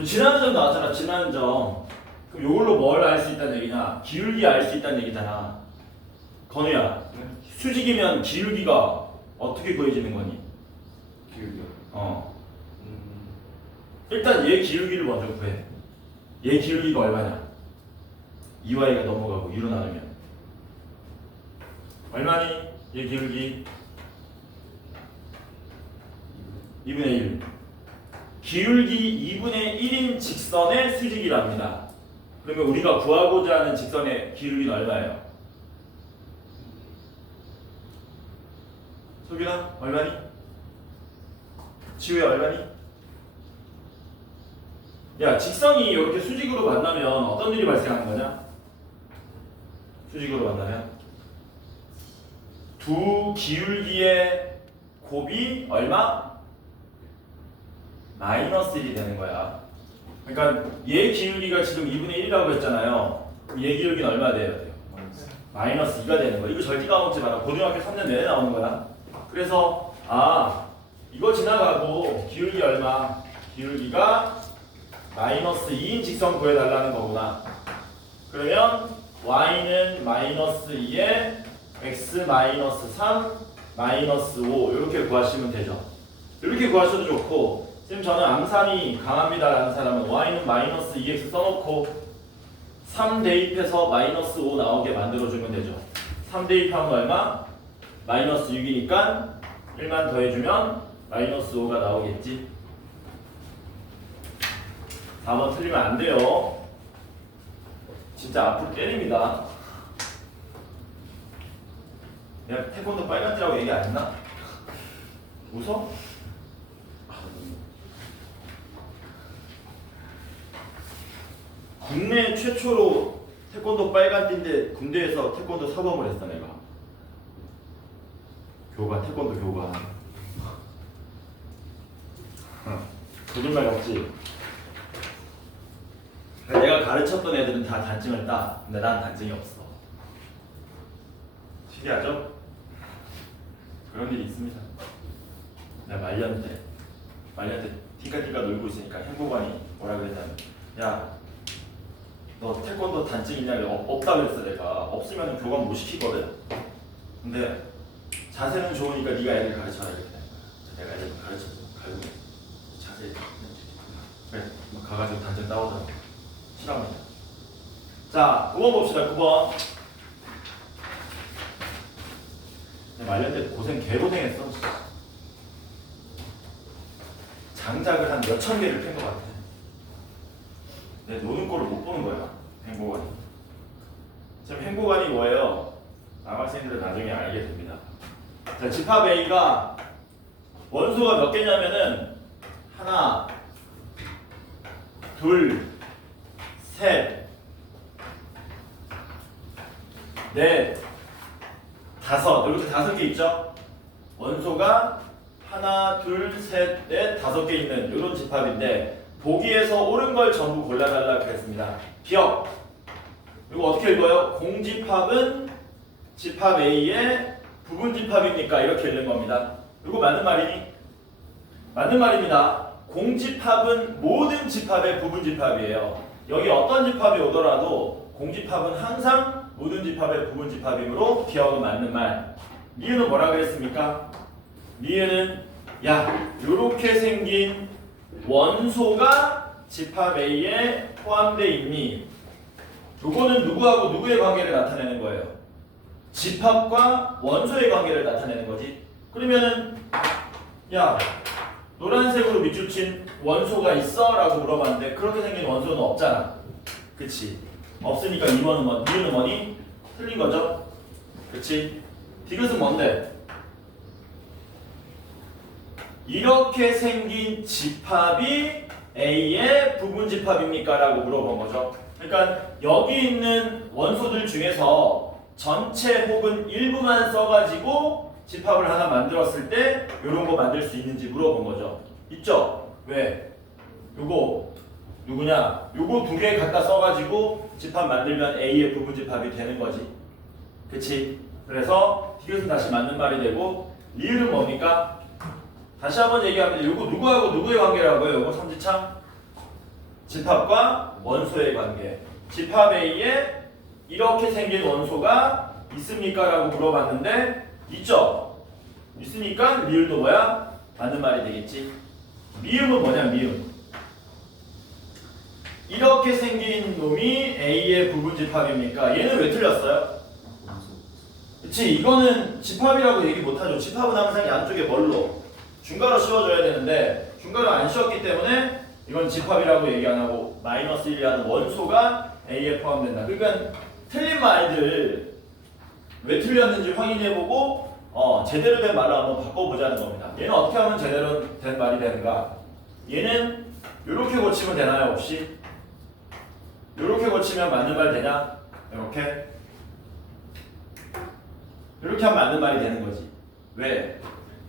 지난점 나왔잖아. 지난점. 그럼 이걸로 뭘 알 수 있다는 얘기냐? 기울기 알 수 있다는 얘기잖아. 건우야, 수직이면 기울기가 어떻게 구해지는 거니? 기울기요? 일단 얘 기울기를 먼저 구해. 얘 기울기가 얼마냐? 2y가 넘어가고 2로 나누면 얼마니? 얘 기울기 2분의 1. 기울기 2분의 1인 직선의 수직이랍니다. 그러면 우리가 구하고자 하는 직선의 기울기는 얼마예요? 소균아 얼마니? 지우야 얼마니? 야, 직선이 이렇게 수직으로 만나면 어떤 일이 발생하는 거냐? 수직으로 만나면 두 기울기의 곱이 얼마? 마이너스 1이 되는 거야. 그러니까 얘 기울기가 지금 2분의 1이라고 했잖아요. 그럼 얘 기울기는 얼마 돼야 돼요? 마이너스 2가 되는 거야. 이거 절대 까먹지 마라. 고등학교 3년 내내 나오는 거야. 그래서 이거 지나가고 기울기 얼마? 기울기가 마이너스 2인 직선 구해달라는 거구나. 그러면 y는 마이너스 2에 x 마이너스 3 마이너스 5 이렇게 구하시면 되죠. 이렇게 구하셔도 좋고, 지금 저는 암산이 강합니다 라는 사람은 y는 마이너스 2x 써놓고 3 대입해서 마이너스 5 나오게 만들어주면 되죠. 3 대입하면 얼마? 마이너스 6이니까 1만 더해주면 마이너스 5가 나오겠지. 4번 틀리면 안 돼요. 진짜 앞으로 때립니다. 내가 태권도 빨간띠라고 얘기 안 했나? 웃어? 국내 최초로 태권도 빨간띠인데 군대에서 태권도 사범을 했어 내가. 교관, 태권도 교관. 거짓말 같지? 내가 가르쳤던 애들은 다 단증을 따. 근데 난 단증이 없어. 신기하죠? 그런 일이 있습니다. 내가 말년 때 띵까띵까 놀고 있으니까 행복관이 뭐라 그랬냐면, 야, 너 태권도 단증 있냐? 없다 그랬어. 내가 없으면 교관 못 시키거든. 근데 자세는 좋으니까 네가 애들 가르쳐라 이렇게. 내가 애들 가르쳐서 갈고 자세 그래 막 가가지고 단증 따오더라고. 싫어합니다. 자, 9번 봅시다. 9번. 말년 때 개고생했어. 장작을 한 몇천 개를 팬 것 같아. 내 노는 꼴을 못 보는 거야. 행복관이. 지금 행복관이 뭐예요? 남학생들은 나중에 알게 됩니다. 자, 집합 A가 원소가 몇 개냐면은 하나, 둘, 셋, 넷, 다섯. 이렇게 5개 있죠? 원소가 하나, 둘, 셋, 넷, 5개 있는 이런 집합인데, 보기에서 옳은 걸 전부 골라달라고 했습니다. 기억! 이거 어떻게 읽어요? 공집합은 집합 A의 부분집합입니까? 이렇게 읽는 겁니다. 이거 맞는 말이니? 맞는 말입니다. 공집합은 모든 집합의 부분집합이에요. 여기 어떤 집합이 오더라도 공집합은 항상 모든 집합의 부분집합이므로 기억은 맞는 말. 니은은 뭐라 그랬습니까? 니은은 요렇게 생긴 원소가 집합 A에 포함되어 있니? 요거는 누구하고 누구의 관계를 나타내는 거예요? 집합과 원소의 관계를 나타내는 거지. 그러면은 노란색으로 밑줄 친 원소가 있어? 라고 물어봤는데 그렇게 생긴 원소는 없잖아. 그치? 없으니까 2번은 니은은 뭐니? 틀린 거죠? 그치? 디귿은 뭔데? 이렇게 생긴 집합이 A의 부분집합입니까? 라고 물어본 거죠. 그러니까 여기 있는 원소들 중에서 전체 혹은 일부만 써가지고 집합을 하나 만들었을 때 이런 거 만들 수 있는지 물어본 거죠. 있죠? 왜? 요거 누구냐? 요거 2개 갖다 써가지고 집합 만들면 A의 부분집합이 되는 거지. 그치? 그래서 디귿은 다시 맞는 말이 되고, 리을은 뭡니까? 다시 한번 얘기하면 요거 누구하고 누구의 관계라고요? 요거 삼지창? 집합과 원소의 관계. 집합 A에 이렇게 생긴 원소가 있습니까? 라고 물어봤는데 있죠? 있으니까 리을도 뭐야? 맞는 말이 되겠지. 미음은 뭐냐? 미음. 이렇게 생긴 놈이 A의 부분 집합입니까? 얘는 왜 틀렸어요? 그치, 이거는 집합이라고 얘기 못하죠. 집합은 항상 양쪽에 뭘로? 중괄호 씌워줘야 되는데 중괄호 안 씌웠기 때문에 이건 집합이라고 얘기 안 하고 마이너스 1이 하는 원소가 A에 포함된다. 그러니까 틀린 말들 왜 틀렸는지 확인해보고 제대로 된 말로 한번 바꿔보자는 겁니다. 얘는 어떻게 하면 제대로 된 말이 되는가? 얘는 이렇게 고치면 되나요? 혹시? 이렇게 고치면 맞는 말 되냐? 이렇게? 이렇게 하면 맞는 말이 되는 거지. 왜?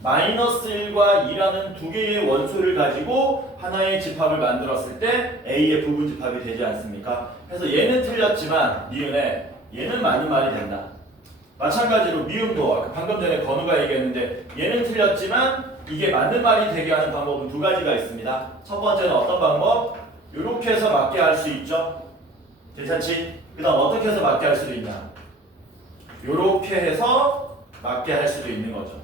마이너스 1과 2라는 두 개의 원소를 가지고 하나의 집합을 만들었을 때 A의 부분 집합이 되지 않습니까? 그래서 얘는 틀렸지만 미음에 얘는 맞는 말이 된다. 마찬가지로 미음도 방금 전에 건우가 얘기했는데 얘는 틀렸지만 이게 맞는 말이 되게 하는 방법은 두 가지가 있습니다. 첫 번째는 어떤 방법? 이렇게 해서 맞게 할 수 있죠. 괜찮지? 그 다음 어떻게 해서 맞게 할 수도 있냐? 이렇게 해서 맞게 할 수도 있는 거죠.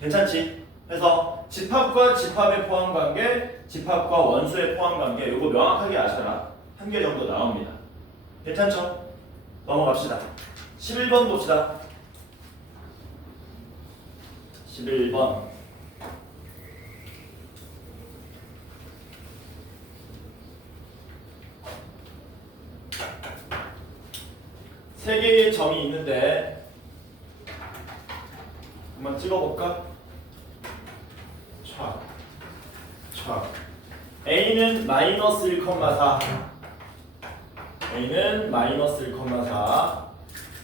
괜찮지? 그래서 집합과 집합의 포함관계, 집합과 원소의 포함관계 이거 명확하게 아셔라. 한 개 정도 나옵니다. 괜찮죠? 넘어갑시다. 11번 봅시다. 11번. 세 개의 점이 있는데 한번 찍어볼까? 촥. A는 마이너스 1,4 A는 마이너스 1,4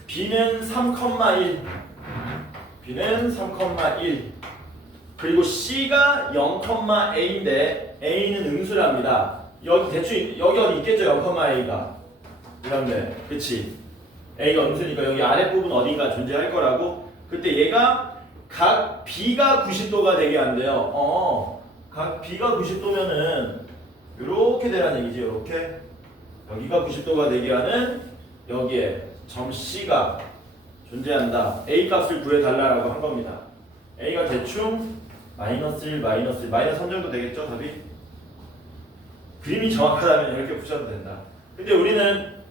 B는 3,1 B는 3,1 그리고 C가 0,A인데 A는 음수랍니다. 여기 대충 여기 어디 있겠죠? 0,A가 이런데 그치? A가 음수니까 여기 아랫부분 어딘가 존재할 거라고. 그때 얘가 각 B가 90도가 되게 한대요. 각 B가 90도면은 이렇게 되라는 얘기지. 이렇게 여기가 90도가 되게 하는 여기에 점 C가 존재한다. A 값을 구해달라고 한 겁니다. A가 대충 마이너스 1, 마이너스 3 정도 되겠죠? 답이? 그림이 정확하다면 이렇게 푸셔도 된다. 근데 우리는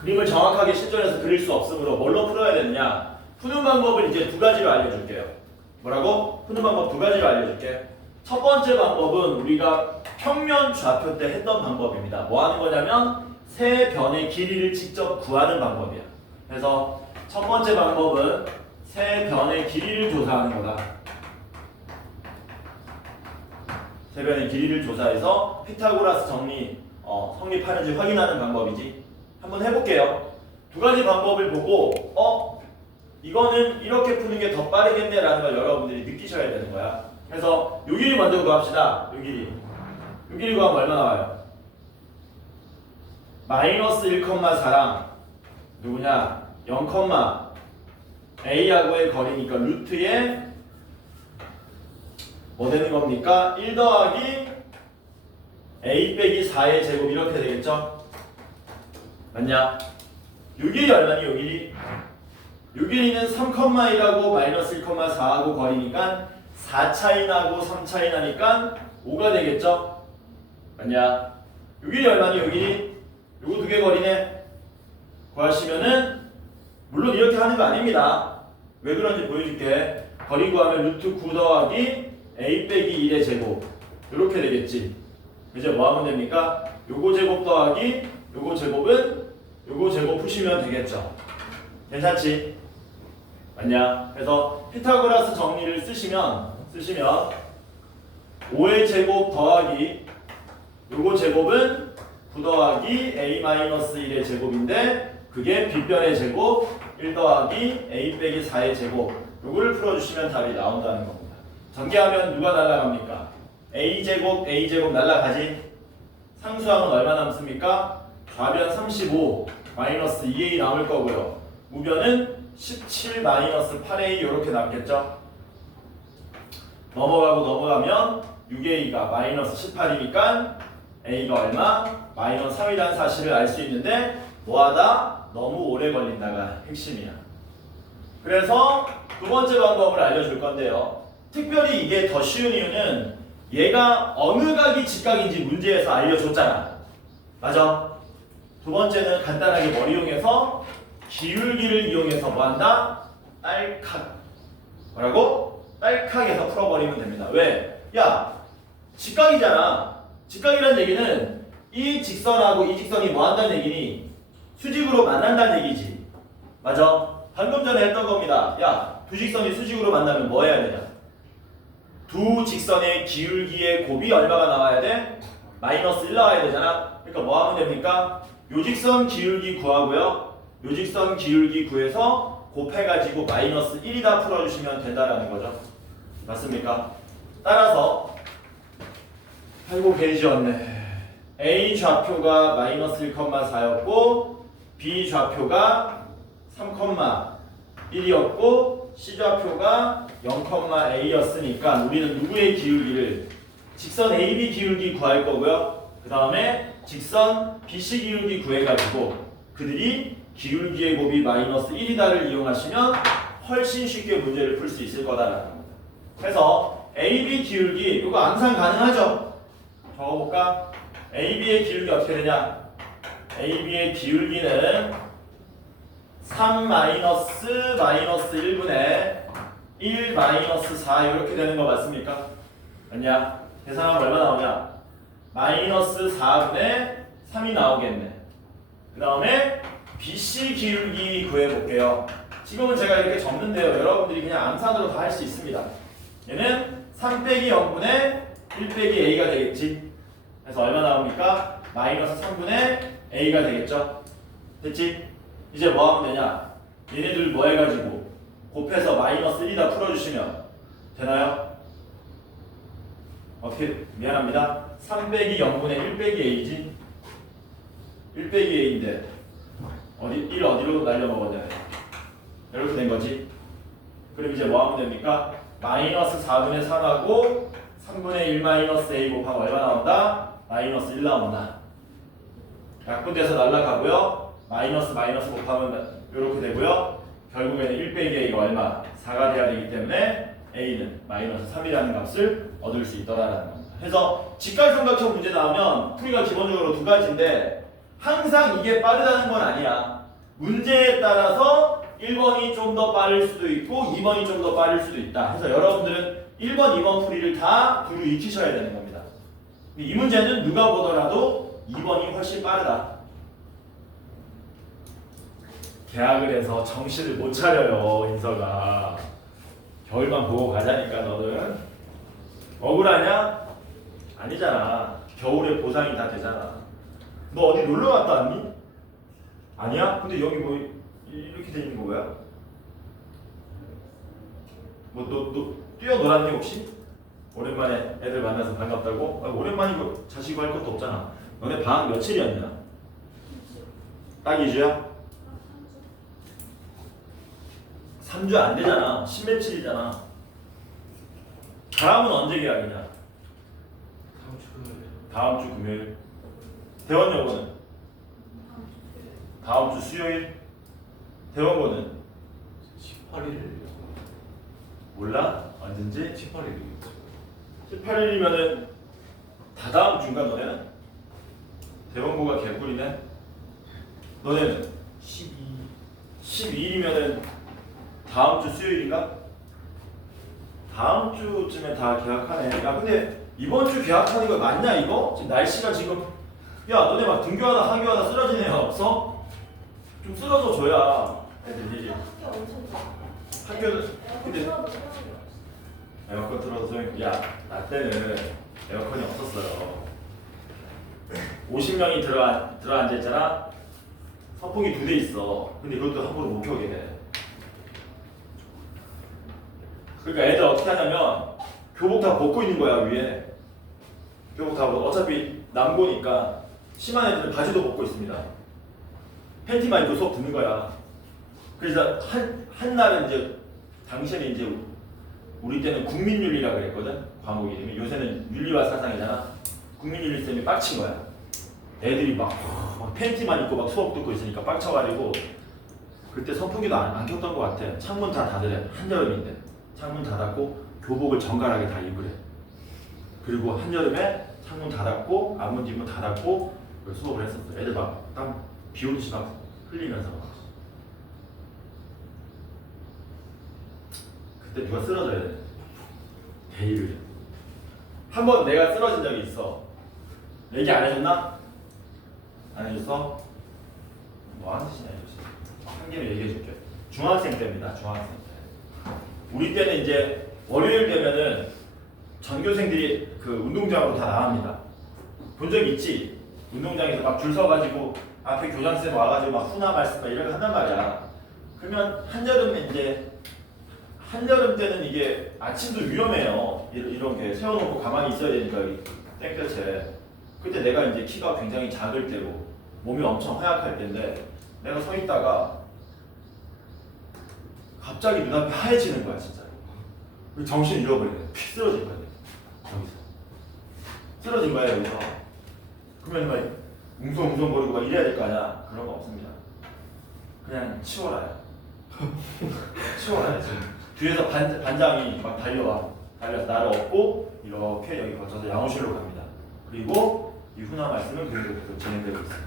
그림을 정확하게 실전에서 그릴 수 없으므로 뭘로 풀어야 되느냐? 푸는 방법을 이제 두 가지로 알려줄게요. 뭐라고? 푸는 방법 두 가지로 알려줄게. 첫 번째 방법은 우리가 평면 좌표 때 했던 방법입니다. 뭐 하는 거냐면 세 변의 길이를 직접 구하는 방법이야. 그래서 첫 번째 방법은 세 변의 길이를 조사하는 거다. 세 변의 길이를 조사해서 피타고라스 정리 성립하는지 확인하는 방법이지. 한번 해볼게요. 두 가지 방법을 보고 이거는 이렇게 푸는 게 더 빠르겠네 라는 걸 여러분들이 느끼셔야 되는 거야. 그래서 요 길이 먼저 구합시다. 요 길이. 요 길이 구하면 얼마 나와요? 마이너스 1,4랑 누구냐? 0, A하고의 거리니까 루트에 뭐 되는 겁니까? 1 더하기 A 빼기 4의 제곱 이렇게 되겠죠? 맞냐? 요 길이 얼마니? 요 길이? 요 길이는 3,1하고 마이너스 1,4하고 거리니까 4 차이 나고 3 차이 나니까 5가 되겠죠? 맞냐? 요 길이 얼마니? 요 길이? 요거 두 개 거리네. 구하시면은 물론 이렇게 하는 거 아닙니다. 왜 그런지 보여줄게. 거리 구하면 루트 9 더하기 A 빼기 1의 제곱 이렇게 되겠지. 이제 뭐 하면 됩니까? 요거 제곱 더하기 요거 제곱은 요거 제곱 푸시면 되겠죠. 괜찮지? 맞냐? 그래서 피타고라스 정리를 쓰시면 5의 제곱 더하기 요거 제곱은 9 더하기 A-1의 제곱인데 그게 B변의 제곱 1 더하기 A 빼기 4의 제곱 요거를 풀어주시면 답이 나온다는 겁니다. 전개하면 누가 날라갑니까? A제곱 날라가지. 상수항은 얼마 남습니까? 좌변 35 마이너스 2A 남을 거고요. 우변은 17 마이너스 8A 이렇게 남겠죠. 넘어가면 6A가 마이너스 18이니까 a가 얼마? 마이너스 3이라는 사실을 알 수 있는데 뭐하다? 너무 오래 걸린다가 핵심이야. 그래서 두 번째 방법을 알려줄 건데요. 특별히 이게 더 쉬운 이유는 얘가 어느 각이 직각인지 문제에서 알려줬잖아. 맞아? 두 번째는 간단하게 뭘 이용해서 기울기를 이용해서 뭐한다? 딸칵. 뭐라고? 딸칵해서 풀어버리면 됩니다. 왜? 야, 직각이잖아. 직각이라는 얘기는 이 직선하고 이 직선이 뭐 한다는 얘기니? 수직으로 만난다는 얘기지. 맞아? 방금 전에 했던 겁니다. 야, 두 직선이 수직으로 만나면 뭐 해야 되냐? 두 직선의 기울기의 곱이 얼마가 나와야 돼? 마이너스 1 나와야 되잖아. 그러니까 뭐 하면 됩니까? 요 직선 기울기 구하고요. 요 직선 기울기 구해서 곱해가지고 마이너스 1이다 풀어주시면 된다라는 거죠. 맞습니까? 따라서 아이고 개지였네. A 좌표가 마이너스 1,4였고 B 좌표가 3,1이었고 C 좌표가 0,a였으니까 우리는 누구의 기울기를 직선 AB 기울기 구할 거고요. 그 다음에 직선 BC 기울기 구해가지고 그들이 기울기의 곱이 마이너스 1이다를 이용하시면 훨씬 쉽게 문제를 풀 수 있을 거다라는 겁니다. 그래서 AB 기울기 이거 암산 가능하죠? 적어볼까? AB의 기울기 어떻게 되냐? AB의 기울기는 3 마이너스 1분의 1 마이너스 4 이렇게 되는 거 맞습니까? 맞냐? 계산하면 얼마 나오냐? 마이너스 4분의 3이 나오겠네. 그 다음에 BC 기울기 구해볼게요. 지금은 제가 이렇게 적는데요. 여러분들이 그냥 암산으로 다 할 수 있습니다. 얘는 3 빼기 0분의 1 빼기 a가 되겠지. 그래서 얼마 나옵니까? 마이너스 3분의 a가 되겠죠. 됐지? 이제 뭐 하면 되냐? 얘네들 뭐 해가지고 곱해서 마이너스 1이다 풀어주시면 되나요? 어떻게? 미안합니다. 3 빼기 0분의 1 빼기 a지? 1 빼기 a인데 1 어디로 날려먹었냐? 이렇게 된 거지. 그럼 이제 뭐 하면 됩니까? 마이너스 4분의 3하고 3분의 1 마이너스 a 곱하면 얼마 나온다? 마이너스 1 나온다. 약분돼서 날라가고요. 마이너스 곱하면 이렇게 되고요. 결국에는 1 빼기 a가 얼마? 4가 돼야 되기 때문에 a는 마이너스 3이라는 값을 얻을 수 있더라라는 겁니다. 그래서 직각삼각형 문제 나오면 풀이가 기본적으로 두 가지인데 항상 이게 빠르다는 건 아니야. 문제에 따라서 1번이 좀 더 빠를 수도 있고 2번이 좀 더 빠를 수도 있다. 그래서 여러분들은 1번, 2번 풀이를 다 두루 익히셔야 되는 겁니다. 이 문제는 누가 보더라도 2번이 훨씬 빠르다. 계약을 해서 정신을 못 차려요, 인서가. 겨울만 보고 가자니까 너는. 억울하냐? 아니잖아. 겨울에 보상이 다 되잖아. 너 어디 놀러 갔다 왔니? 아니야? 근데 여기 뭐 이렇게 돼 있는 거 뭐야? 뭐 너 뛰어놀았니 혹시? 오랜만에 애들 만나서 반갑다고? 오랜만이고 자시고 할 것도 없잖아. 너네 방학 며칠이었냐? 딱 2주야? 3주 안 되잖아. 10며칠이잖아. 다음은 언제 계약이냐? 다음 주 금요일. 대원여고는? 다음 주 수요일. 대원고는? 18일. 몰라? 언젠지? 18일이겠죠. 18일이면은 다 다음 주인가 너네는? 대원고가 개꿀이네? 너네는? 12일이면은 다음 주 수요일인가? 다음 주쯤에 다 계약하네. 야 근데 이번 주 계약하는 거 맞냐 이거? 지금 날씨가 지금 야 너네 막 등교하다 하교하다 쓰러지는 애 없어? 좀 쓰러져 줘야 애들이 학교 엄청 좋아. 학교는 근데 에어컨 틀어서 야나 때는 에어컨이 없었어요. 50명이 들어앉아있잖아. 선풍기 2대 있어. 근데 그것도 함부로 못 켜게 돼. 그러니까 애들 어떻게 하냐면 교복 다 벗고 있는 거야 위에. 교복 다 벗고 어차피 남고니까 심한 애들은 바지도 벗고 있습니다. 팬티만 입고 수업 듣는 거야. 그래서 한 날은 이제 당시에는 이제 우리 때는 국민윤리라 그랬거든. 과목 이름이. 요새는 윤리와 사상이잖아. 국민일일쌤이 빡친 거야. 애들이 막 팬티만 입고 막 수업 듣고 있으니까 빡쳐가지고 그때 선풍기도 안 켰던 것 같아. 창문 다 닫으래. 한여름인데 창문 닫았고 교복을 정갈하게 다 입으래. 그리고 한여름에 창문 닫았고 안문 뒷문 닫았고 수업을 했었어. 애들 막 땀 비 오듯이 막 흘리면서. 그때 누가 쓰러져야 돼. 대의를. 한 번 내가 쓰러진 적이 있어. 얘기 안 해줬나? 안 해줬어? 뭐 하는 짓이냐 이거지. 한 개는 얘기해줄게. 중학생 때입니다. 중학생 때. 우리 때는 이제 월요일 되면은 전교생들이 그 운동장으로 다 나갑니다. 본 적 있지? 운동장에서 막 줄 서가지고 앞에 교장쌤 와가지고 막 훈화 말씀 막 이런 거 한단 말이야. 그러면 한여름에 이제 한여름 때는 이게 아침도 위험해요. 이런 게 세워놓고 가만히 있어야 되니까 땡볕에. 그때 내가 이제 키가 굉장히 작을 때고 몸이 엄청 허약할 때인데 내가 서 있다가 갑자기 눈앞이 하얘지는 거야 진짜. 정신을 잃어버리네. 픽 쓰러진 거야. 여기서 쓰러진 거야 여기서. 그러면 막 웅성웅성거리고 막 이래야 될 거 아니야. 그런 거 없습니다. 그냥 치워라요. 치워라요 지금. 뒤에서 반장이 막 달려서 나를 업고 이렇게 여기 거쳐서 양호실로 갑니다. 그리고 이 훈화 말씀은 그대로 계속 진행되고 있습니다.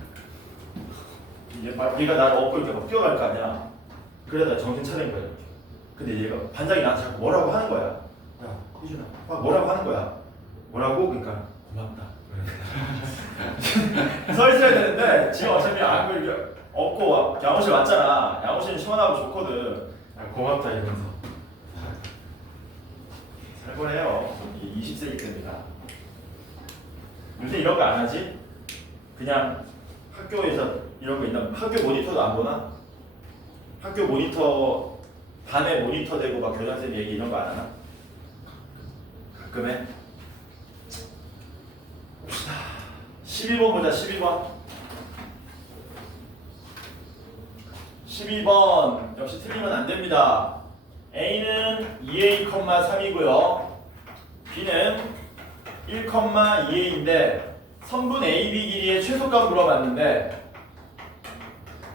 이제 막 얘가 나를 업고 이렇게 막 뛰어갈 거 아니야. 그러다 정신 차린 거야 이렇게. 근데 얘가 반장이 나한테 자꾸 뭐라고 하는 거야. 야 희준아, 막 뭐라고 하는 거야. 뭐라고? 그러니까 고맙다. 서 있어야 되는데 지금 어차피 안 그리고 업고 양호실 왔잖아. 양호실은 시원하고 좋거든. 고맙다 이러면서. 살벌해요. 20세기 때입니다. 요새 이런 거 안 하지? 그냥 학교에서 이런 거 있나? 학교 모니터도 안 보나? 학교 모니터 반에 모니터 대고 막 교장쌤 얘기 이런 거 안 하나? 가끔 해? 봅시다. 12번 보자. 12번. 12번 역시 틀리면 안 됩니다. A는 2A,3이고요. B는 1,2A인데 선분 AB 길이의 최소값 물어봤는데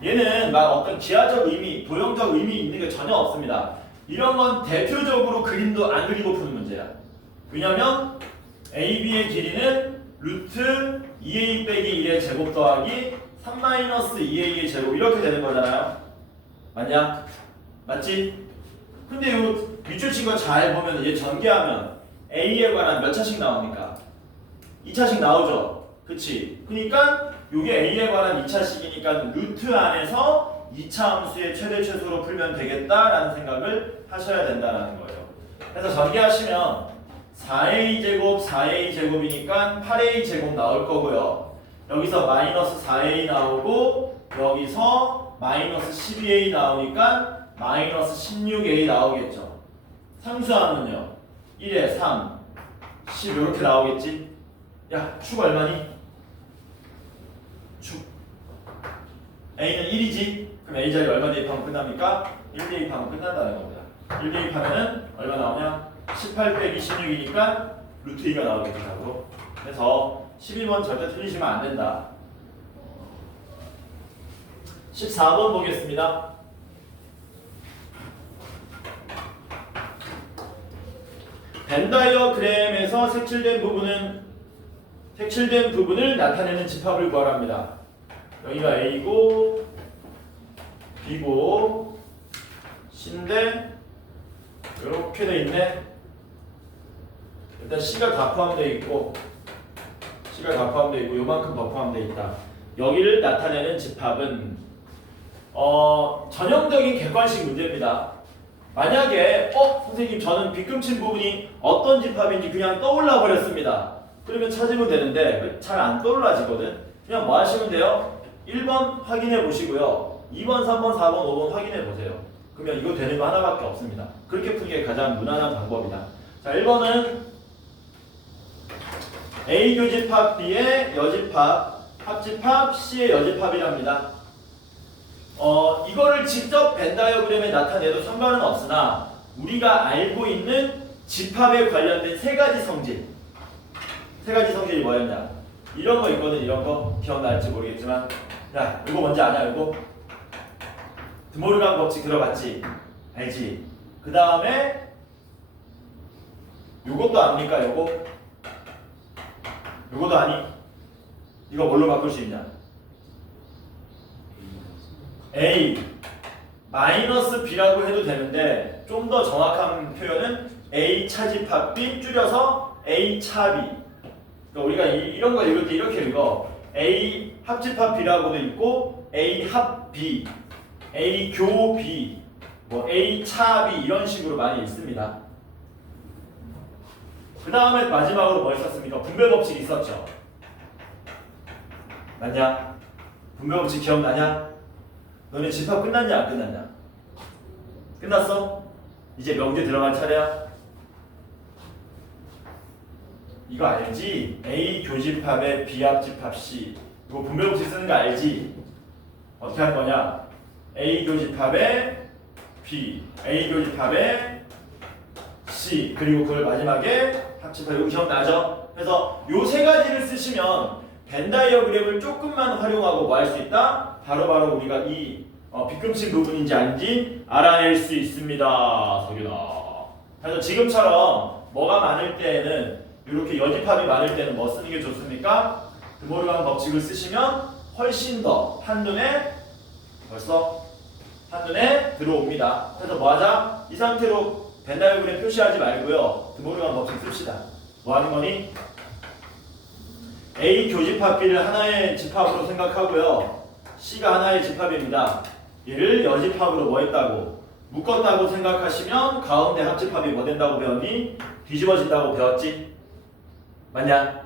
얘는 막 어떤 기하적 의미, 도형적 의미 있는 게 전혀 없습니다. 이런 건 대표적으로 그림도 안 그리고 푸는 문제야. 왜냐면 AB의 길이는 루트 2A 빼기 1의 제곱 더하기 3-2A의 제곱 이렇게 되는 거잖아요. 맞냐? 맞지? 근데 이 밑줄 친 거 잘 보면 얘 전개하면 A에 관한 몇 차씩 나옵니까? 2차씩 나오죠? 그치? 그러니까 이게 A에 관한 2차식이니까 루트 안에서 2차 함수의 최대 최소로 풀면 되겠다라는 생각을 하셔야 된다는 거예요. 그래서 전개하시면 4A 제곱 4A 제곱이니까 8A 제곱 나올 거고요. 여기서 마이너스 4A 나오고 여기서 마이너스 12A 나오니까 마이너스 16A 나오겠죠. 상수하면요 1에 3, 10 이렇게 나오겠지. 야, 축 얼마니? 축 A는 1이지. 그럼 A 자리 얼마 대입하면 끝납니까? 1 대입하면 끝난다는 겁니다. 1 대입하면은 얼마 나오냐? 18 빼기 16이니까 루트 2가 나오겠죠. 답으로. 그래서 12번 절대 틀리시면 안 된다. 14번 보겠습니다. 벤 다이어그램에서 색칠된 부분을 나타내는 집합을 구하랍니다. 여기가 A고 B고 C인데 이렇게 돼 있네. 일단 C가 다 포함되어 있고 요만큼 더 포함되어 있다. 여기를 나타내는 집합은 전형적인 객관식 문제입니다. 만약에 선생님 저는 빗금친 부분이 어떤 집합인지 그냥 떠올라 버렸습니다. 그러면 찾으면 되는데 잘 안 떠올라지거든. 그냥 뭐 하시면 돼요? 1번 확인해 보시고요. 2번, 3번, 4번, 5번 확인해 보세요. 그러면 이거 되는 거 하나밖에 없습니다. 그렇게 푸는 게 가장 무난한 방법이다. 자, 1번은 A 교집합 B의 여집합 합집합 C의 여집합이랍니다. 이거를 직접 벤 다이어그램에 나타내도 상관은 없으나 우리가 알고 있는 집합에 관련된 세 가지 세 가지 성질이 뭐였냐? 이런 거 있거든. 이런 거 기억날지 모르겠지만, 야 이거 뭔지 아냐? 이거 드모르간 법칙 들어봤지? 알지? 그 다음에 요것도 압니까? 요것도 아니? 이거 뭘로 바꿀 수 있냐? A 마이너스 B라고 해도 되는데 좀 더 정확한 표현은 A 차집합 B 줄여서 A 차 B. 그러니까 우리가 이런 거 읽을 때 이렇게 읽어. A 합집합 B라고도 있고 A 합 B, A 교 B, 뭐 A 차 B 이런 식으로 많이 읽습니다. 그 다음에 마지막으로 뭐 있었습니까? 분배 법칙 있었죠. 맞냐? 분배 법칙 기억나냐? 너네 집합 끝났냐 안 끝났냐? 끝났어? 이제 명제 들어갈 차례야? 이거 알지? A 교집합에 B 합집합 C. 이거 분배 법칙 쓰는 거 알지? 어떻게 하는 거냐? A 교집합에 B, A 교집합에 C, 그리고 그걸 마지막에 합집합. 이거 기억나죠? 그래서 요 세 가지를 쓰시면 벤 다이어그램을 조금만 활용하고 뭐 할 수 있다? 바로바로 우리가 이 빗금친 부분인지 아닌지 알아낼 수 있습니다. 석윤아. 그래서 지금처럼 뭐가 많을 때에는 이렇게 여집합이 많을 때는 뭐 쓰는 게 좋습니까? 드모르간 법칙을 쓰시면 훨씬 더 한눈에 들어옵니다. 그래서 뭐하자? 이 상태로 벤 다이어그램 표시하지 말고요. 드모르간 법칙 씁시다. 뭐 하는 거니? A 교집합 B를 하나의 집합으로 생각하고요. C가 하나의 집합입니다. 얘를 여집합으로 뭐 했다고? 묶었다고 생각하시면 가운데 합집합이 뭐 된다고 배웠니? 뒤집어진다고 배웠지? 맞냐?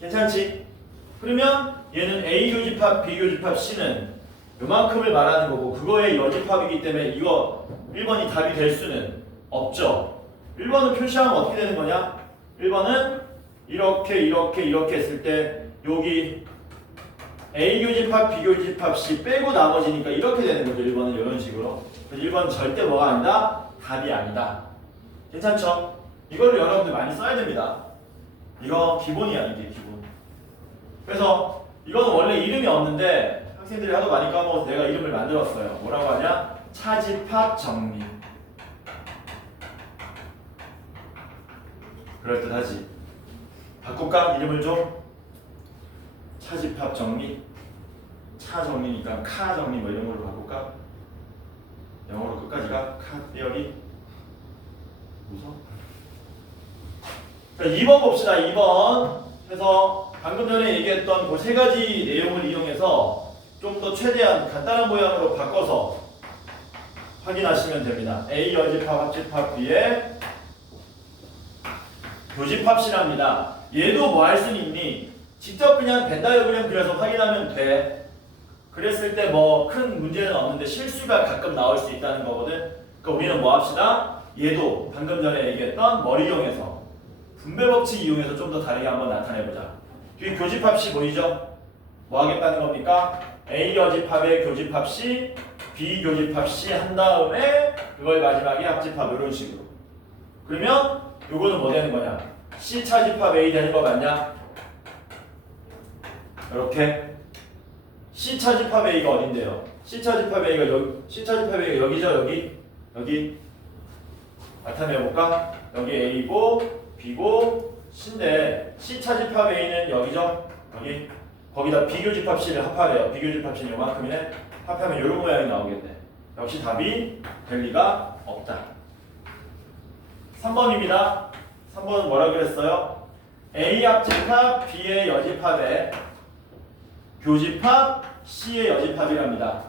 괜찮지? 그러면 얘는 A 교집합, B 교집합, C는 요만큼을 말하는 거고 그거의 여집합이기 때문에 이거 1번이 답이 될 수는 없죠. 1번은 표시하면 어떻게 되는 거냐? 1번은 이렇게 했을 때 여기 A 교집합, B 교집합, C 빼고 나머지니까 이렇게 되는 거죠. 1번은 이런 식으로. 그래서 1번은 절대 뭐가 아니다? 답이 아니다. 괜찮죠? 이거를 여러분들 많이 써야 됩니다. 이거 기본이야, 이게 기본. 그래서 이거는 원래 이름이 없는데 학생들이 하도 많이 까먹어서 내가 이름을 만들었어요. 뭐라고 하냐? 차집합 정리. 그럴듯하지? 바꿀까? 이름을 좀? 차집합 정리? 차 정리니까 카 정리 뭐 이런 걸로 바꿀까? 영어로 끝까지가 카 떼어리? 무서워? 자, 2번 봅시다. 2번. 그래서 방금 전에 얘기했던 그 세 가지 내용을 이용해서 좀 더 최대한 간단한 모양으로 바꿔서 확인하시면 됩니다. A 여집합 합집합 B의 교집합 C랍니다. 얘도 뭐 할 수는 있니? 직접 그냥 벤 다이어그램 그려서 확인하면 돼. 그랬을 때 뭐 큰 문제는 없는데 실수가 가끔 나올 수 있다는 거거든. 그러니까 우리는 뭐 합시다? 얘도 방금 전에 얘기했던 머리 이용해서 분배 법칙 이용해서 좀 더 다르게 한번 나타내보자. 뒤에 교집합 C 보이죠? 뭐 하겠다는 겁니까? A 여집합에 교집합 C, B 교집합 C 한 다음에 그걸 마지막에 합집합 이런 식으로. 그러면 요거는 뭐 되는 거냐? C 차집합 A 되는 거 맞냐? 이렇게 C 차집합 A가 어딘데요? C 차집합 A가 여기죠? 여기 나타내 볼까? 여기 A고 B고 C인데 C 차집합 A는 여기죠? 여기 거기다 B 교집합 C를 합하래요. B 교집합 C는 요만큼이네. 합하면 이런 모양이 나오겠네. 역시 답이 될 리가 없다. 3번입니다. 3번은 뭐라 그랬어요? A 합집합 B의 여집합에 교집합 C의 여집합이랍니다.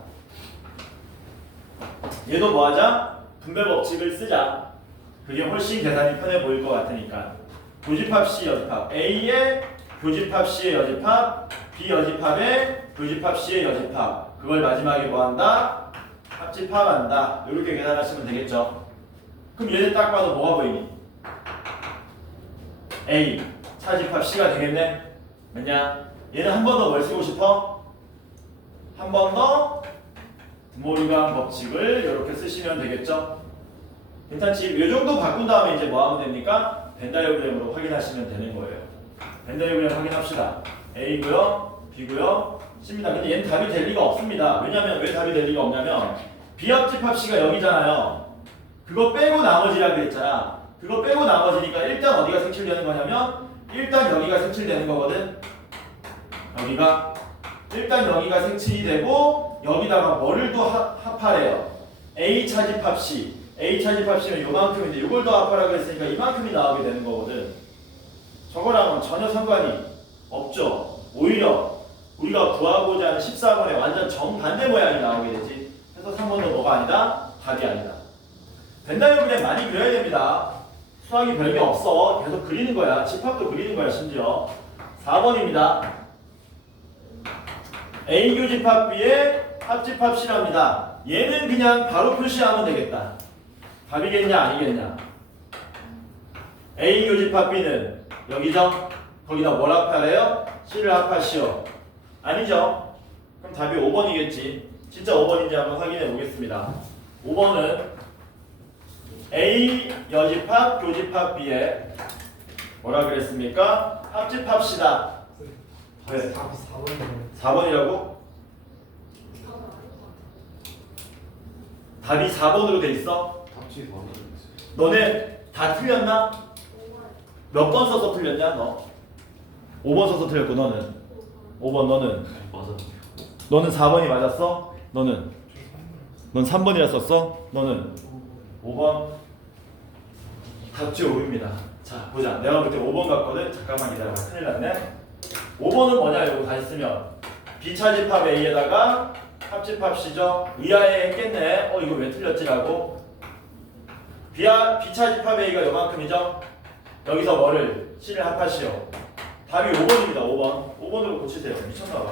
얘도 뭐하자? 분배 법칙을 쓰자. 그게 훨씬 계산이 편해 보일 것 같으니까. 교집합 C 여집합 A의 교집합 C의 여집합 B 여집합의 교집합 C의 여집합 그걸 마지막에 뭐한다? 합집합한다. 이렇게 계산하시면 되겠죠. 그럼 얘들 딱 봐도 뭐가 보이니? A 차집합 C가 되겠네. 왜냐? 얘는 한 번 더 뭘 쓰고 싶어? 한 번 더 드모르간 법칙을 이렇게 쓰시면 되겠죠. 괜찮지? 이 정도 바꾼 다음에 이제 뭐 하면 됩니까? 벤 다이어그램으로 확인하시면 되는 거예요. 벤 다이어그램 확인합시다. A고요, B고요, C입니다. 근데 얘는 답이 될 리가 없습니다. 왜냐면 왜 답이 될 리가 없냐면 비합집합C가 여기잖아요. 그거 빼고 나머지라 그랬잖아. 그거 빼고 나머지니까 일단 어디가 색칠되는 거냐면 일단 여기가 색칠되는 거거든. 일단 여기가 색칠이 되고 여기다가 뭐를 또 합하래요. A 차집합 C. A 차집합 C면 요만큼인데 이걸 더 합하라고 했으니까 이만큼이 나오게 되는 거거든. 저거랑은 전혀 상관이 없죠. 오히려 우리가 구하고자 하는 14번에 완전 정반대 모양이 나오게 되지. 그래서 3번도 뭐가 아니다? 답이 아니다. 벤 다이어그램 많이 그려야 됩니다. 수학이 별게 없어. 계속 그리는 거야. 집합도 그리는 거야 심지어. 4번입니다. A 교집합 B의 합집합 C랍니다. 얘는 그냥 바로 표시하면 되겠다. 답이겠냐 아니겠냐. A 교집합 B는 여기죠? 거기다 뭘 합하래요? C를 합하시오. 아니죠? 그럼 답이 5번이겠지. 진짜 5번인지 한번 확인해 보겠습니다. 5번은 A 여집합 교집합 B의 뭐라 그랬습니까? 합집합시다. 왜? 4번이라고? 답이 4번으로 돼 있어? 답지 번호를 너네 다 틀렸나? 몇 번 써서 틀렸냐 너? 5번 써서 틀렸고 너는? 5번 너는? 맞아. 너는 4번이 맞았어? 너는? 넌 3번이라 썼어? 너는? 5번? 답지 5입니다. 자 보자. 내가 볼 때 5번 같거든? 잠깐만 기다려봐. 큰일 났네. 5번은 뭐냐 이거 다시 쓰면 B차집합 A에다가 합집합 C죠? 의아해 했겠네. 이거 왜 틀렸지라고? B차집합 A가 요만큼이죠? 여기서 뭐를? C를 합하시오. 답이 5번입니다. 5번. 5번으로 고치세요. 미쳤나봐.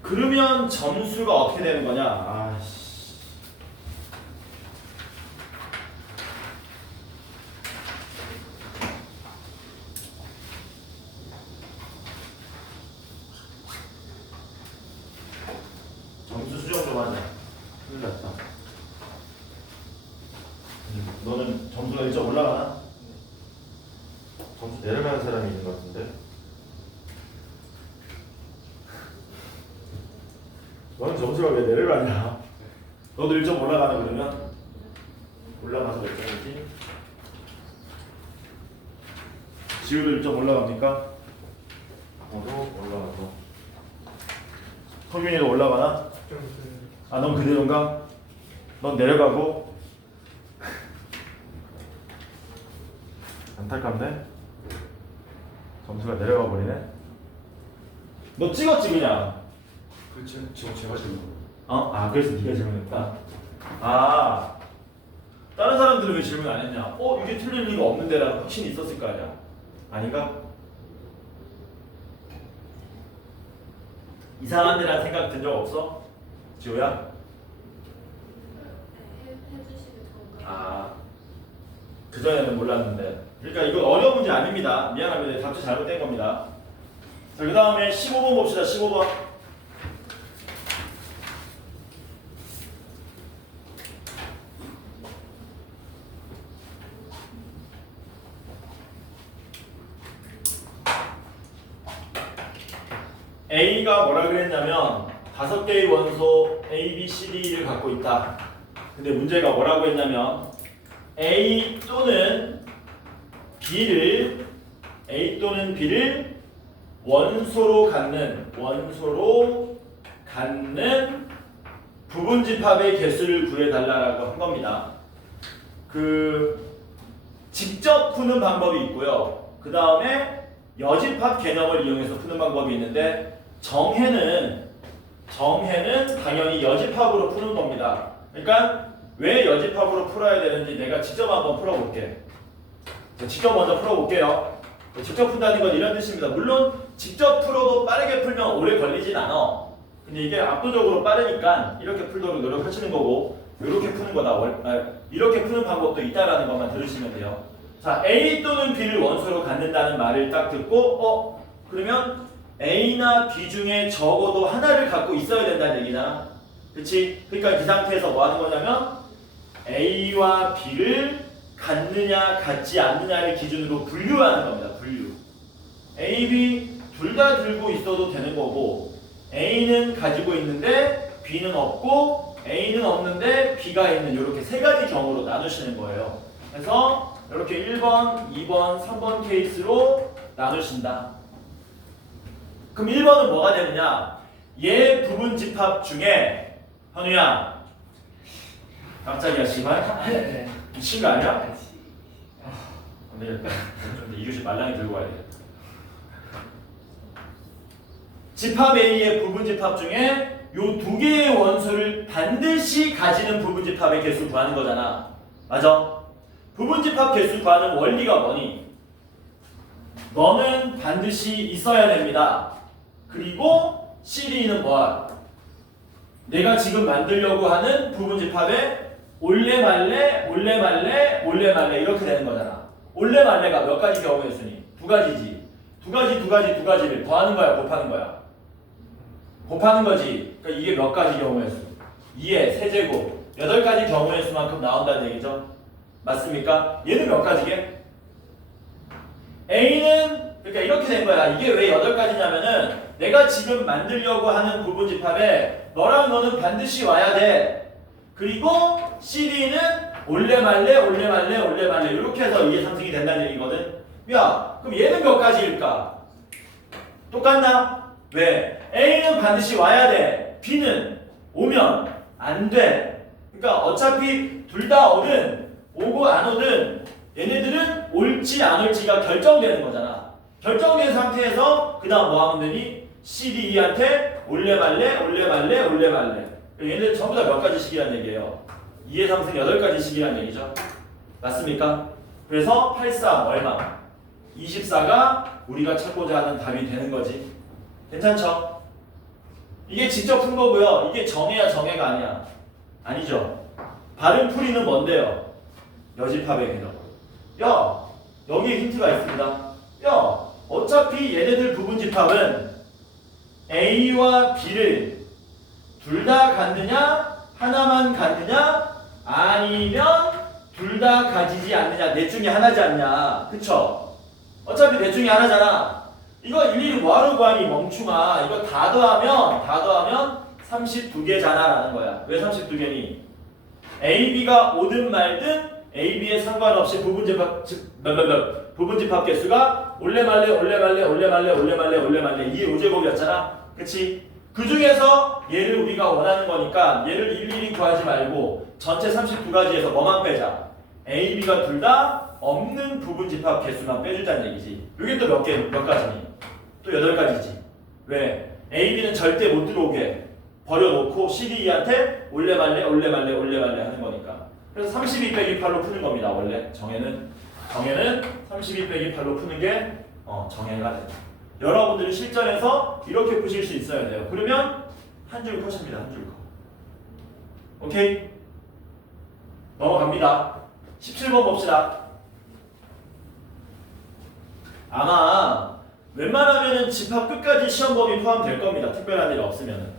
그러면 점수가 어떻게 되는 거냐? 아씨. 점수 수정 좀 하자. 큰일 났다. 너는 점수가 1점 올라가나? 점수 내려가는 사람이 있는 것 같은데. 너는 점수가 왜 내려가냐? 너도 1점 올라가나 그러면? 올라가서 몇 점이지? 지우도 1점 올라갑니까? 저도 올라가서. 성균이도 올라가나? 아, 넌 그대로인가? 넌 내려가고? 안타깝네? 점수가 내려가 버리네? 너 찍었지 그냥? 그렇죠. 지금 제가 지금 아 그래서 네가 질문했다. 아 다른 사람들은 왜 질문 안 했냐? 이게 틀릴 리가 없는데 라는 확신이 있었을 거 아니야? 아닌가? 이상한 데란 생각 든 적 없어? 지호야? 아 그전에는 몰랐는데. 그러니까 이거 어려운 문제 아닙니다. 미안합니다. 답지 잘못된 겁니다. 자, 그 다음에 15번 봅시다. 15번. A가 뭐라 그랬냐면 5개의 원소 A, B, C, D를 갖고 있다. 근데 문제가 뭐라고 했냐면 A 또는 B를 원소로 갖는 부분집합의 개수를 구해달라고 한 겁니다. 직접 푸는 방법이 있고요. 그 다음에 여집합 개념을 이용해서 푸는 방법이 있는데 정해는 당연히 여집합으로 푸는 겁니다. 그러니까 왜 여집합으로 풀어야 되는지 내가 직접 한번 풀어볼게. 직접 먼저 풀어볼게요. 직접 푼다는 건 이런 뜻입니다. 물론 직접 풀어도 빠르게 풀면 오래 걸리진 않아. 근데 이게 압도적으로 빠르니까 이렇게 풀도록 노력하시는 거고 이렇게 푸는 거다. 이렇게 푸는 방법도 있다라는 것만 들으시면 돼요. 자, A 또는 B를 원소로 갖는다는 말을 딱 듣고 그러면 A나 B 중에 적어도 하나를 갖고 있어야 된다는 얘기잖아. 그치? 그러니까 이 상태에서 뭐 하는 거냐면 A와 B를 같느냐 같지 않느냐를 기준으로 분류하는 겁니다. 분류. A, B 둘 다 들고 있어도 되는 거고 A는 가지고 있는데 B는 없고 A는 없는데 B가 있는 이렇게 세 가지 경우로 나누시는 거예요. 그래서 이렇게 1번, 2번, 3번 케이스로 나누신다. 그럼 1번은 뭐가 되느냐? 얘 부분 집합 중에 현우야 깜짝이야 씨발 미친 거 아니야? 안 되겠다. 좀 이교시 말랑이 들고 와야 되겠다. 집합 A의 부분 집합 중에 요 두 개의 원소를 반드시 가지는 부분 집합의 개수 구하는 거잖아. 맞아? 부분 집합 개수 구하는 원리가 뭐니? 너는 반드시 있어야 됩니다. 그리고 CD는 뭐야? 내가 지금 만들려고 하는 부분 집합에 올레 말레 이렇게 되는 거잖아. 올레 말레가 몇 가지 경우의 수니? 두 가지지. 두 가지를 더하는 거야, 곱하는 거야? 곱하는 거지. 그러니까 이게 몇 가지 경우의 수? 2의 세제곱 8가지 경우의 수만큼 나온다는 얘기죠. 맞습니까? 얘는 몇 가지게? A는 그러니까 이렇게 된 거야. 이게 왜 8가지냐면은 내가 지금 만들려고 하는 부분 집합에 너랑 너는 반드시 와야 돼. 그리고 CD는 올레 말레 이렇게 해서 이게 상승이 된다는 얘기거든. 야, 그럼 얘는 몇 가지일까? 똑같나? 왜? A는 반드시 와야 돼. B는 오면 안 돼. 그러니까 어차피 둘 다 오든 오고 안 오든 얘네들은 올지 안 올지가 결정되는 거잖아. 결정된 상태에서 그 다음 뭐 하면 되니? CDE한테 올레 말레 얘네들 전부 다 몇 가지씩이란 얘기예요. 2의 상승 8가지씩이란 얘기죠. 맞습니까? 그래서 84 얼마? 24가 우리가 찾고자 하는 답이 되는 거지. 괜찮죠? 이게 직접 푼 거고요. 이게 정해야 정해가 아니야. 아니죠. 바른 풀이는 뭔데요? 여집합의 개념. 야, 여기에 힌트가 있습니다. 야, 어차피 얘네들 부분 집합은 A와 B를 둘 다 갖느냐, 하나만 갖느냐, 아니면 둘 다 가지지 않느냐, 넷 중에 하나지 않냐. 그쵸? 어차피 넷 중에 하나잖아. 이거 일일이 뭐하러 구하니 멍충아. 이거 다 더하면 32개잖아 라는 거야. 왜 32개니? A, B가 오든 말든 A, B에 상관없이 부분 집합 개수가 올레 말레 이게 5제곱이었잖아. 그치? 그 중에서 얘를 우리가 원하는 거니까 얘를 일일이 구하지 말고 전체 32가지에서 뭐만 빼자? A, B가 둘 다 없는 부분 집합 개수만 빼주자는 얘기지. 이게 또 몇 가지니? 또 8가지지. 왜? A, B는 절대 못 들어오게 버려놓고 CDE한테 올레 말레 하는 거니까. 그래서 32 빼기 8로 푸는 겁니다. 원래 정해는 32 빼기 8로 푸는 게 정해가 됩니다. 여러분들이 실전에서 이렇게 푸실 수 있어야 돼요. 그러면 한 줄 컷입니다. 한 줄 컷. 오케이? 넘어갑니다. 17번 봅시다. 아마 웬만하면은 집합 끝까지 시험 범위 포함될 겁니다. 특별한 일 없으면은.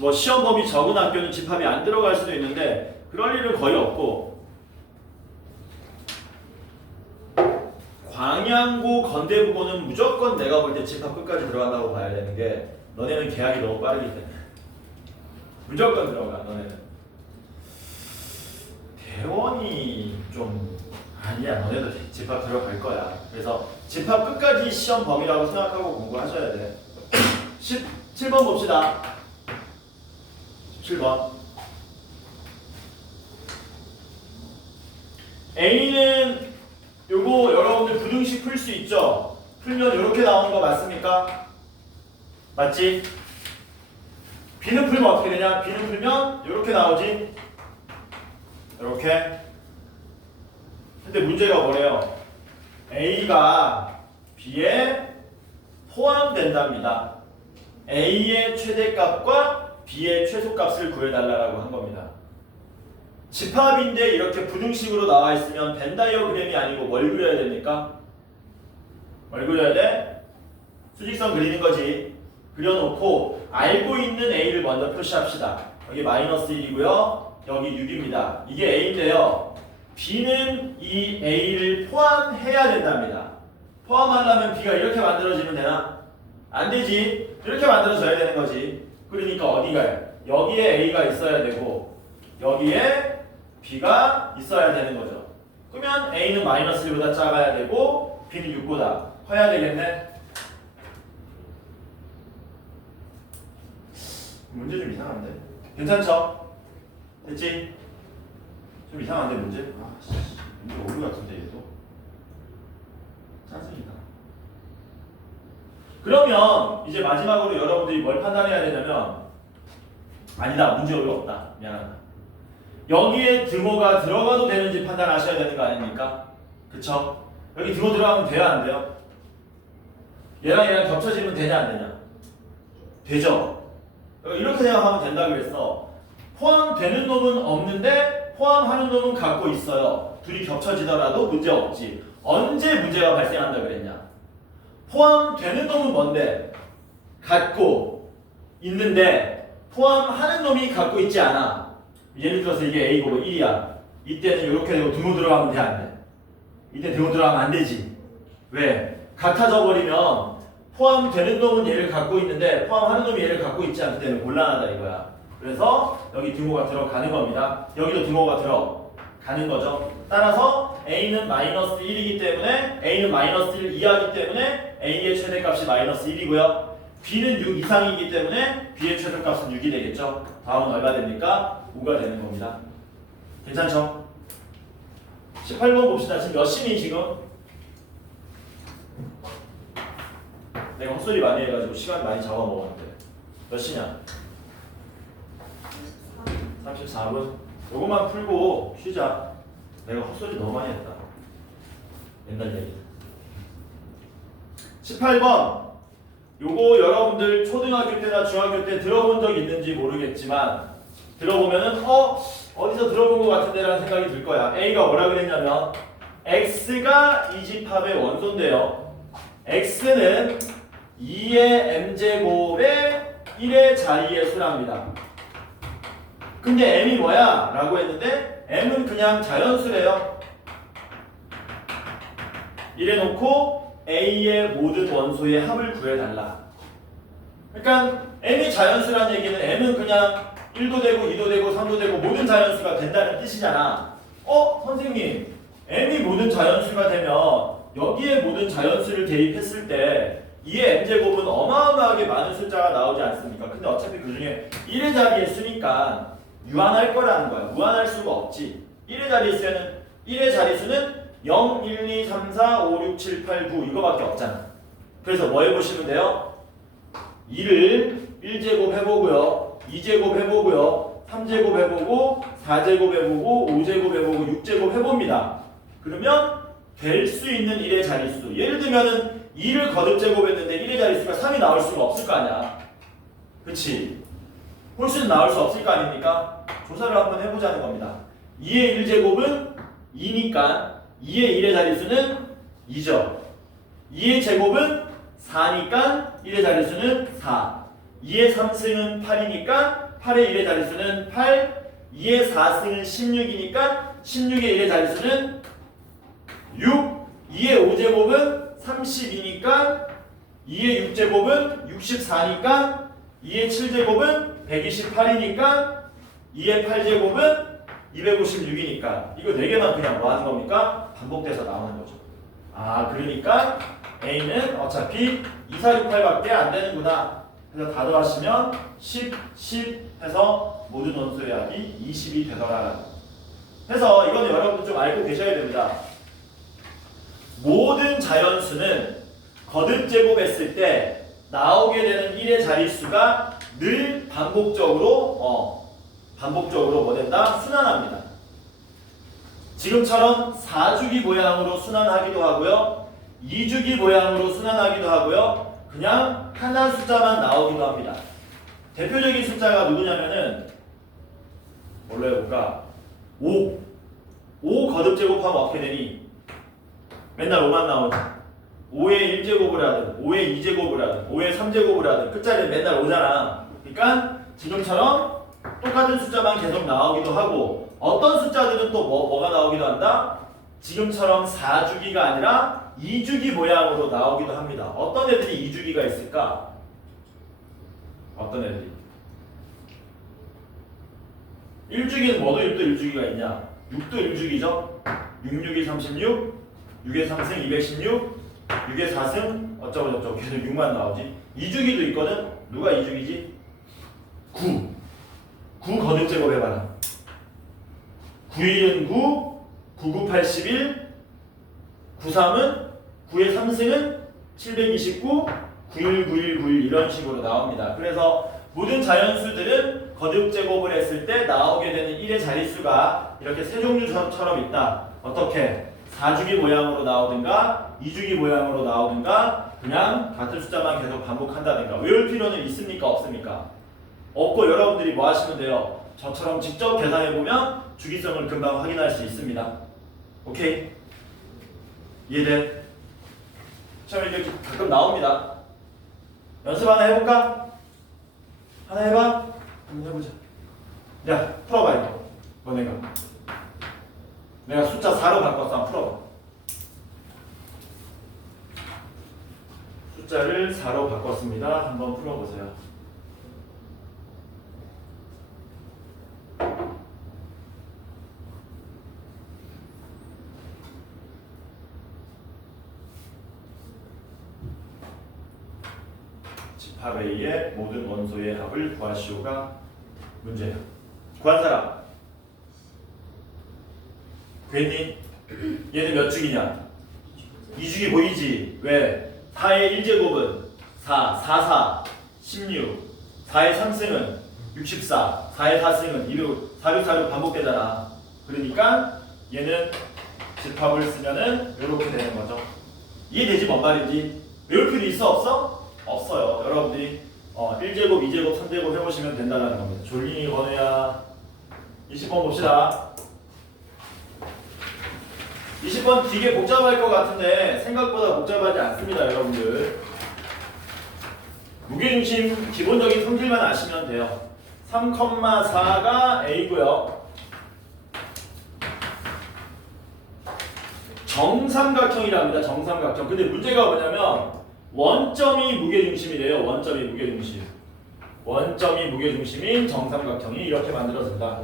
뭐 시험 범위 적은 학교는 집합이 안 들어갈 수도 있는데 그럴 일은 거의 없고, 광양고, 건대부고는 무조건 내가 볼 때 집합 끝까지 들어간다고 봐야 되는 게, 너네는 계약이 너무 빠르기 때문에 무조건 들어가. 너네는 대원이 좀 아니야. 너네도 집합 들어갈 거야. 그래서 집합 끝까지 시험 범위라고 생각하고 공부하셔야 돼. 17번 봅시다. 17번. A는 요거 여러분들 부등식 풀 수 있죠? 풀면 이렇게 나오는 거 맞습니까? 맞지? B는 풀면 어떻게 되냐? B는 풀면 이렇게 나오지? 이렇게. 근데 문제가 뭐래요? A가 B에 포함된답니다. A의 최대값과 B의 최소값을 구해달라고 한 겁니다. 집합인데 이렇게 부등식으로 나와 있으면 벤 다이어그램이 아니고 뭘 그려야 됩니까? 뭘 그려야 돼? 수직선 그리는 거지. 그려놓고 알고 있는 A를 먼저 표시합시다. 여기 마이너스 1이고요. 여기 6입니다. 이게 A인데요. B는 이 A를 포함해야 된답니다. 포함하려면 B가 이렇게 만들어지면 되나? 안 되지. 이렇게 만들어져야 되는 거지. 그러니까 어디가요? 여기에 A가 있어야 되고 여기에 B가 있어야 되는 거죠. 그러면 A는 마이너스 1보다 작아야 되고 B는 6보다 커야 되겠네. 문제 좀 이상한데? 괜찮죠? 됐지? 좀 이상한데 문제? 아씨 문제 오류 같은데 얘도 짠습니다. 그러면 이제 마지막으로 여러분들이 뭘 판단해야 되냐면 아니다 문제 오류 없다 미안하다 여기에 등호가 들어가도 되는지 판단하셔야 되는 거 아닙니까? 그쵸? 여기 등호 들어가면 돼요 안 돼요? 얘랑 겹쳐지면 되냐 안 되냐? 되죠? 이렇게 생각하면 된다고 그랬어. 포함되는 놈은 없는데 포함하는 놈은 갖고 있어요. 둘이 겹쳐지더라도 문제 없지. 언제 문제가 발생한다 그랬냐? 포함되는 놈은 뭔데? 갖고 있는데 포함하는 놈이 갖고 있지 않아. 예를 들어서 이게 A고 1이야. 이때는 이렇게 되고 등호 들어가면 돼 안 돼? 이때 등호 들어가면 안 되지. 왜? 같아져 버리면 포함되는 놈은 얘를 갖고 있는데 포함하는 놈이 얘를 갖고 있지 않기 때문에 곤란하다 이거야. 그래서 여기 등호가 들어가는 겁니다. 여기도 등호가 들어가는 거죠. 따라서 A는 마이너스 1이기 때문에 A는 마이너스 1 이하이기 때문에 A의 최대값이 마이너스 1이고요. B는 6 이상이기 때문에 B의 최대값은 6이 되겠죠. 다음은 얼마 됩니까? 5가 되는 겁니다. 괜찮죠? 18번 봅시다. 지금 몇 시니 지금? 내가 헛소리 많이 해가지고 시간 많이 잡아먹었는데 몇 시냐? 34분? 요것만 풀고 쉬자. 내가 헛소리 너무 많이 했다. 옛날 얘기. 18번 요거 여러분들 초등학교 때나 중학교 때 들어본 적 있는지 모르겠지만 들어보면은 어디서 들어본 것 같은데 라는 생각이 들 거야. A가 뭐라 그랬냐면 X가 이 집합의 원소인데요. X는 2의 m제곱의 1의 자리의 수랍니다. 근데 m이 뭐야? 라고 했는데 m은 그냥 자연수래요. 이래놓고 A의 모든 원소의 합을 구해달라. 그러니까 m이 자연수라는 얘기는 m은 그냥 1도 되고 2도 되고 3도 되고 모든 자연수가 된다는 뜻이잖아. 선생님 m이 모든 자연수가 되면 여기에 모든 자연수를 대입했을 때 2의 m제곱은 어마어마하게 많은 숫자가 나오지 않습니까? 근데 어차피 그 중에 1의 자리의 수니까 유한할 거라는 거야. 무한할 수가 없지. 1의 자리수는 0, 1, 2, 3, 4, 5, 6, 7, 8, 9 이거밖에 없잖아. 그래서 뭐 해보시면 돼요? 2를 1제곱 해보고요. 2제곱 해보고요. 3제곱 해보고 4제곱 해보고 5제곱 해보고 6제곱 해봅니다. 그러면 될 수 있는 1의 자릿수. 예를 들면은 2를 거듭 제곱했는데 1의 자릿수가 3이 나올 수가 없을 거 아니야. 그치? 홀수는 나올 수 없을 거 아닙니까? 조사를 한번 해보자는 겁니다. 2의 1제곱은 2니까 2의 1의 자릿수는 2죠. 2의 제곱은 4니까 1의 자릿수는 4. 2의 3승은 8이니까 8의 1의 자릿수는 8. 2의 4승은 16이니까 16의 1의 자릿수는 6. 2의 5제곱은 32니까 2의 6제곱은 64니까 2의 7제곱은 128이니까 2의 8제곱은 256이니까 이거 4개만 그냥 뭐 하는 겁니까? 반복돼서 나오는 거죠. 그러니까 A는 어차피 2, 4, 6, 8밖에 안 되는구나. 그래서 다 더하시면 10, 10 해서 모든 원소의 합이 20이 되더라. 그래서 이거는 여러분들 좀 알고 계셔야 됩니다. 모든 자연수는 거듭 제곱했을 때 나오게 되는 1의 자릿수가 늘 반복적으로 뭐 된다? 순환합니다. 지금처럼 4주기 모양으로 순환하기도 하고요. 2주기 모양으로 순환하기도 하고요. 그냥 하나 숫자만 나오기도 합니다. 대표적인 숫자가 누구냐면은 뭘로 해볼까? 5. 5 거듭 제곱하면 어떻게 되니? 맨날 5만 나오지. 5의 1제곱을 하든 5의 2제곱을 하든 5의 3제곱을 하든 끝자리는 맨날 5잖아. 그러니까 지금처럼 똑같은 숫자만 계속 나오기도 하고 어떤 숫자들은 또 뭐가 나오기도 한다? 지금처럼 4주기가 아니라 2주기 모양으로 나오기도 합니다. 어떤 애들이 2주기가 있을까? 어떤 애들이? 1주기는 뭐도 1주기가 있냐? 6도 1주기죠? 6, 6이 36, 6의 3승 216, 6의 4승 어쩌고저쩌고 계속 6만 나오지. 2주기도 있거든? 누가 2주기지? 9. 9 거듭 제곱해봐라. 9일은 9, 99, 81, 93은 9의 3승은 729, 91, 91, 91 이런 식으로 나옵니다. 그래서 모든 자연수들은 거듭 제곱을 했을 때 나오게 되는 1의 자릿수가 이렇게 세 종류처럼 있다. 어떻게? 4주기 모양으로 나오든가 2주기 모양으로 나오든가 그냥 같은 숫자만 계속 반복한다든가. 외울 필요는 있습니까? 없습니까? 없고 여러분들이 뭐 하시면 돼요? 저처럼 직접 계산해보면 주기성을 금방 확인할 수 있습니다. 오케이? 이해돼? 시험에 이렇게 가끔 나옵니다. 연습 하나 해볼까? 하나 해봐? 한번 해보자. 야, 풀어봐 이거. 내가 숫자 4로 바꿔서 한번 풀어봐. 숫자를 4로 바꿨습니다. 한번 풀어보세요. 집합 A의 모든 원소의 합을 구하시오가 문제야. 구한 사람. 괜히 얘는 몇 주기냐? 2주기 보이지? 왜? 4의 1제곱은 4, 4, 4, 16 4의 3승은 64 4의 4승은 206 4, 6, 4, 6 반복되잖아. 그러니까 얘는 집합을 쓰면은 이렇게 되는 거죠. 이해되지? 뭔 말인지? 외울 필요 있어? 없어? 없어요. 여러분들이 1제곱, 2제곱, 3제곱 해보시면 된다는 겁니다. 졸린이 번호야. 20번 봅시다. 20번 되게 복잡할 것 같은데 생각보다 복잡하지 않습니다, 여러분들. 무게중심 기본적인 성질만 아시면 돼요. 3,4가 A고요. 정삼각형이랍니다. 정삼각형. 근데 문제가 뭐냐면 원점이 무게중심이래요. 원점이 무게중심. 원점이 무게중심인 정삼각형이 이렇게 만들어진다.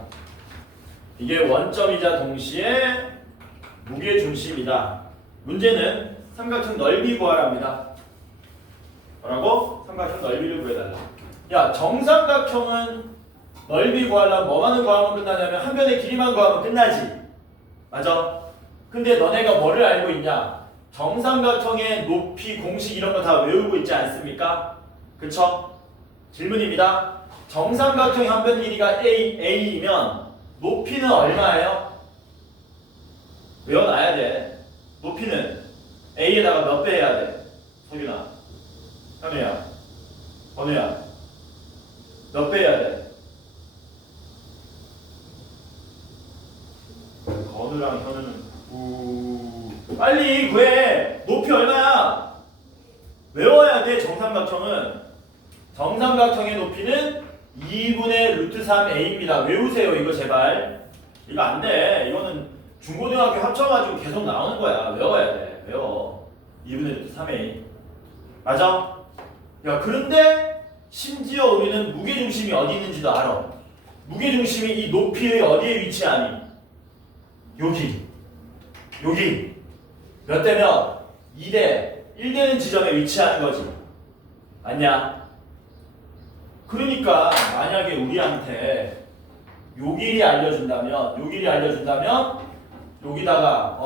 이게 원점이자 동시에 무게중심이다. 문제는 삼각형 넓이 구하랍니다. 뭐라고? 삼각형 넓이를 구해달라. 야, 정삼각형은 넓이 구하려면 뭐만 구하면 끝나냐면 한 변의 길이만 구하면 끝나지. 맞아? 근데 너네가 뭐를 알고 있냐? 정삼각형의 높이, 공식 이런 거 다 외우고 있지 않습니까? 그쵸? 질문입니다. 정삼각형 한 변 길이가 A이면 높이는 얼마예요? 외워놔야 돼. 높이는 A에다가 몇 배 해야 돼? 석윤아, 현우야, 건우야, 몇 배 해야 돼? 건우랑 현우는 빨리 구해. 높이 얼마야? 외워야 돼. 정삼각형의 높이는 2분의 루트 3a입니다. 외우세요. 이거 제발. 이거 안 돼. 이거는 중고등학교 합쳐가지고 계속 나오는 거야. 외워야 돼. 외워. 2분의 루트 3a. 맞아? 야, 그런데 심지어 우리는 무게중심이 어디 있는지도 알아. 무게중심이 이 높이의 어디에 위치하니? 여기. 몇 대면? 2대. 1대는 지점에 위치하는 거지. 맞냐? 그러니까 만약에 우리한테 요 길이 알려준다면 여기다가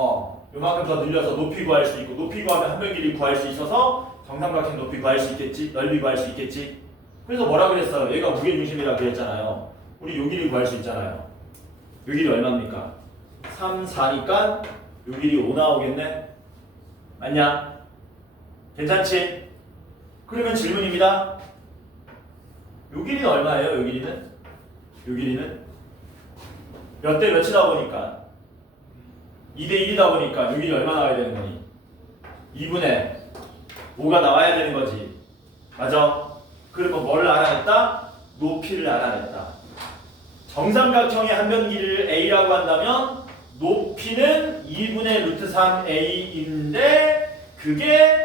요만큼 더 늘려서 높이 구할 수 있고, 높이 구하면 한 변 길이 구할 수 있어서 정삼각형 높이 구할 수 있겠지, 넓이 구할 수 있겠지. 그래서 뭐라 그랬어요? 얘가 무게중심이라 그랬잖아요. 우리 요 길이 구할 수 있잖아요. 요 길이 얼마입니까? 3, 4니까 요 길이 5 나오겠네? 맞냐? 괜찮지? 그러면 질문입니다. 요 길이는 얼마예요? 요 길이는? 몇 대 몇이다 보니까 2대 1이다 보니까 요 길이 얼마 나와야 되는 거니? 2분의 5가 나와야 되는 거지. 맞아? 그리고 뭐를 알아냈다? 높이를 알아냈다. 정삼각형의 한 변 길이를 a라고 한다면 높이는 2분의 루트 3a인데 그게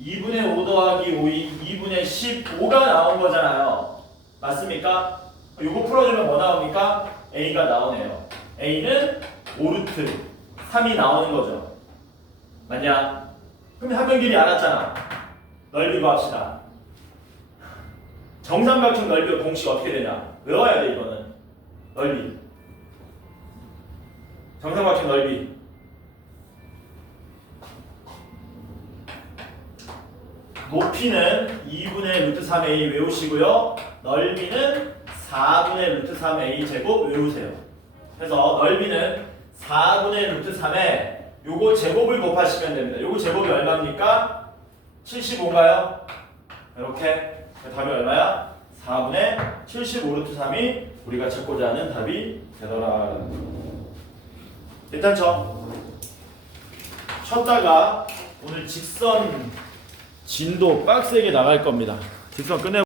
2분의 5 더하기 5이 2분의 15가 나온 거잖아요. 맞습니까? 이거 풀어주면 뭐 나옵니까? a가 나오네요. a는 5루트 3이 나오는 거죠. 맞냐? 그럼 한 변 길이 알았잖아. 넓이 구합시다. 정삼각형 넓이의 공식 어떻게 되냐? 외워야 돼 이거는. 넓이. 정삼각형 넓이. 높이는 2분의 루트 3a 외우시고요. 넓이는 4분의 루트 3a 제곱 외우세요. 그래서 넓이는 4분의 루트 3에 요거 제곱을 곱하시면 됩니다. 요거 제곱이 얼마입니까? 75인가요? 이렇게 답이 얼마야? 4분의 75 루트 3이 우리가 찾고자 하는 답이 되더라. 일단 쳤다가 오늘 직선 진도 빡세게 나갈 겁니다. 직선 끝내